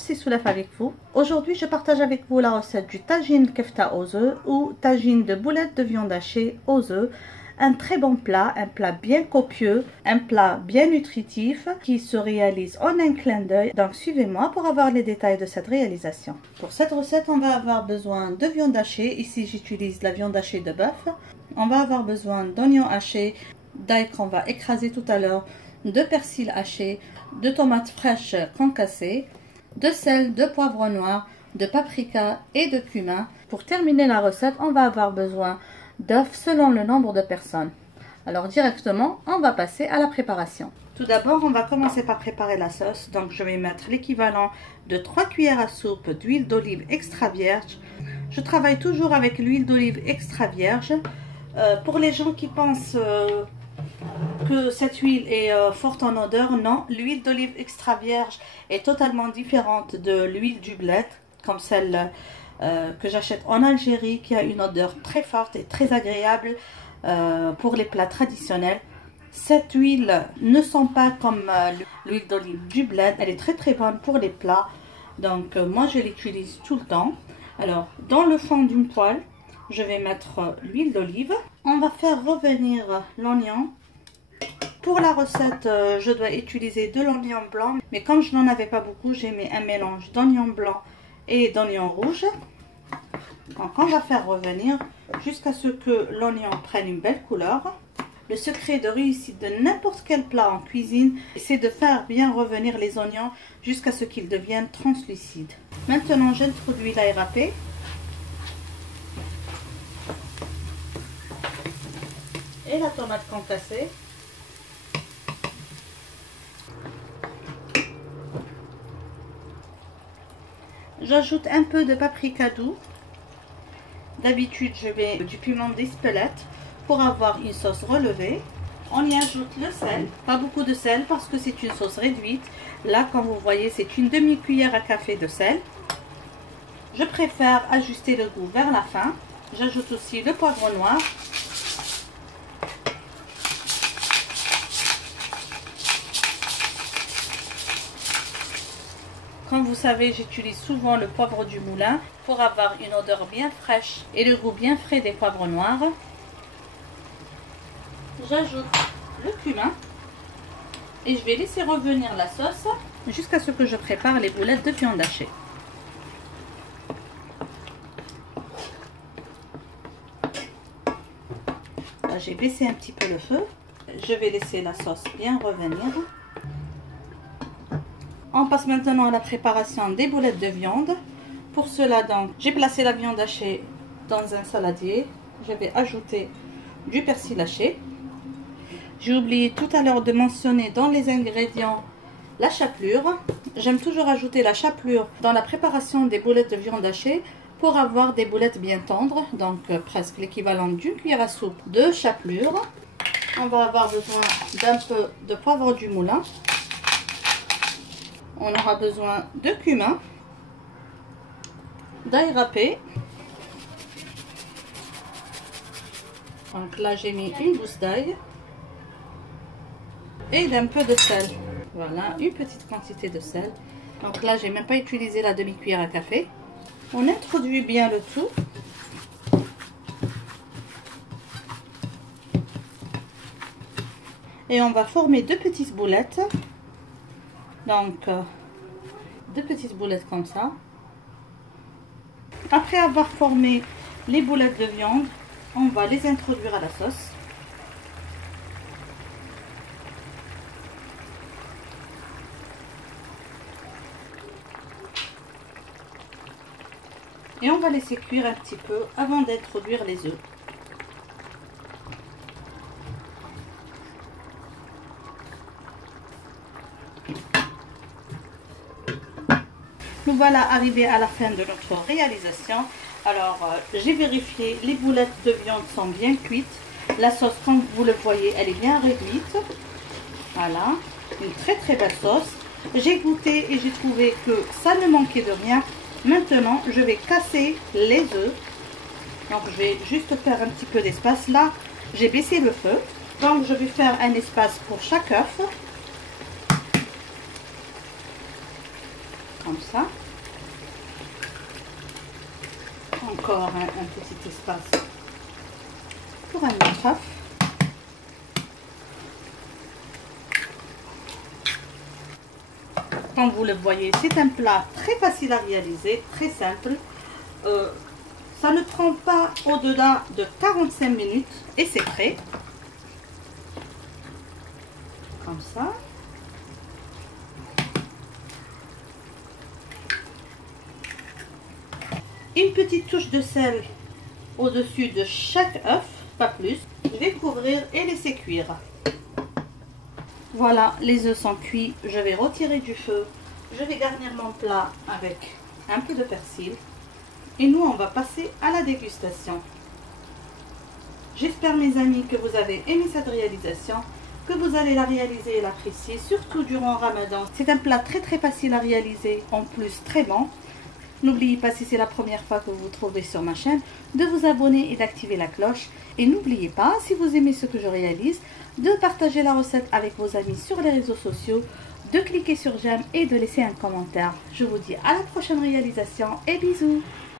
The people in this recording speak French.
c'est Soulef avec vous. Aujourd'hui, je partage avec vous la recette du tagine kefta aux œufs ou tagine de boulettes de viande hachée aux œufs. Un très bon plat, un plat bien copieux, un plat bien nutritif qui se réalise en un clin d'œil. Donc suivez-moi pour avoir les détails de cette réalisation. Pour cette recette, on va avoir besoin de viande hachée. Ici, j'utilise la viande hachée de bœuf. On va avoir besoin d'oignons hachés, d'ail qu'on va écraser tout à l'heure, de persil haché, de tomates fraîches concassées, de sel, de poivre noir, de paprika et de cumin. Pour terminer la recette, on va avoir besoin d'œufs selon le nombre de personnes. Alors directement, on va passer à la préparation. Tout d'abord, on va commencer par préparer la sauce. Donc je vais mettre l'équivalent de 3 cuillères à soupe d'huile d'olive extra vierge. Je travaille toujours avec l'huile d'olive extra vierge. Pour les gens qui pensent que cette huile est forte en odeur, non, l'huile d'olive extra vierge est totalement différente de l'huile du bled, comme celle que j'achète en Algérie, qui a une odeur très forte et très agréable pour les plats traditionnels. Cette huile ne sent pas comme l'huile d'olive du bled, elle est très très bonne pour les plats, donc moi je l'utilise tout le temps. Alors dans le fond d'une poêle, je vais mettre l'huile d'olive. On va faire revenir l'oignon. Pour la recette, je dois utiliser de l'oignon blanc. Mais comme je n'en avais pas beaucoup, j'ai mis un mélange d'oignon blanc et d'oignon rouge. Donc on va faire revenir jusqu'à ce que l'oignon prenne une belle couleur. Le secret de réussite de n'importe quel plat en cuisine, c'est de faire bien revenir les oignons jusqu'à ce qu'ils deviennent translucides. Maintenant, j'introduis l'ail râpé. Et la tomate concassée. J'ajoute un peu de paprika doux. D'habitude, je mets du piment d'Espelette pour avoir une sauce relevée. On y ajoute le sel, pas beaucoup de sel parce que c'est une sauce réduite. Là, comme vous voyez, c'est une demi-cuillère à café de sel. Je préfère ajuster le goût vers la fin. J'ajoute aussi le poivre noir. Comme vous savez, j'utilise souvent le poivre du moulin pour avoir une odeur bien fraîche et le goût bien frais des poivres noirs. J'ajoute le cumin et je vais laisser revenir la sauce jusqu'à ce que je prépare les boulettes de viande hachée. J'ai baissé un petit peu le feu. Je vais laisser la sauce bien revenir. On passe maintenant à la préparation des boulettes de viande. Pour cela, donc, j'ai placé la viande hachée dans un saladier. Je vais ajouter du persil haché. J'ai oublié tout à l'heure de mentionner dans les ingrédients la chapelure. J'aime toujours ajouter la chapelure dans la préparation des boulettes de viande hachée pour avoir des boulettes bien tendres. Donc presque l'équivalent d'une cuillère à soupe de chapelure. On va avoir besoin d'un peu de poivre du moulin. On aura besoin de cumin, d'ail râpé. Donc là, j'ai mis une gousse d'ail et d'un peu de sel. Voilà, une petite quantité de sel. Donc là, j'ai même pas utilisé la demi-cuillère à café. On introduit bien le tout. Et on va former deux petites boulettes. Donc, deux petites boulettes comme ça. Après avoir formé les boulettes de viande, on va les introduire à la sauce. Et on va laisser cuire un petit peu avant d'introduire les œufs. Nous voilà arrivés à la fin de notre réalisation. Alors, j'ai vérifié, les boulettes de viande sont bien cuites. La sauce, comme vous le voyez, elle est bien réduite. Voilà, une très très belle sauce. J'ai goûté et j'ai trouvé que ça ne manquait de rien. Maintenant, je vais casser les œufs. Donc, je vais juste faire un petit peu d'espace. Là, j'ai baissé le feu. Donc, je vais faire un espace pour chaque œuf. comme ça. Encore un petit espace pour un mouchaf. Comme vous le voyez, c'est un plat très facile à réaliser, très simple. Ça ne prend pas au-delà de 45 minutes et c'est prêt. Comme ça. Une petite touche de sel au-dessus de chaque œuf, pas plus. Je vais couvrir et laisser cuire. Voilà, les œufs sont cuits. Je vais retirer du feu. Je vais garnir mon plat avec un peu de persil. Et nous, on va passer à la dégustation. J'espère, mes amis, que vous avez aimé cette réalisation, que vous allez la réaliser et l'apprécier, surtout durant Ramadan. C'est un plat très facile à réaliser, en plus très bon. N'oubliez pas, si c'est la première fois que vous vous trouvez sur ma chaîne, de vous abonner et d'activer la cloche. Et n'oubliez pas, si vous aimez ce que je réalise, de partager la recette avec vos amis sur les réseaux sociaux, de cliquer sur j'aime et de laisser un commentaire. Je vous dis à la prochaine réalisation et bisous!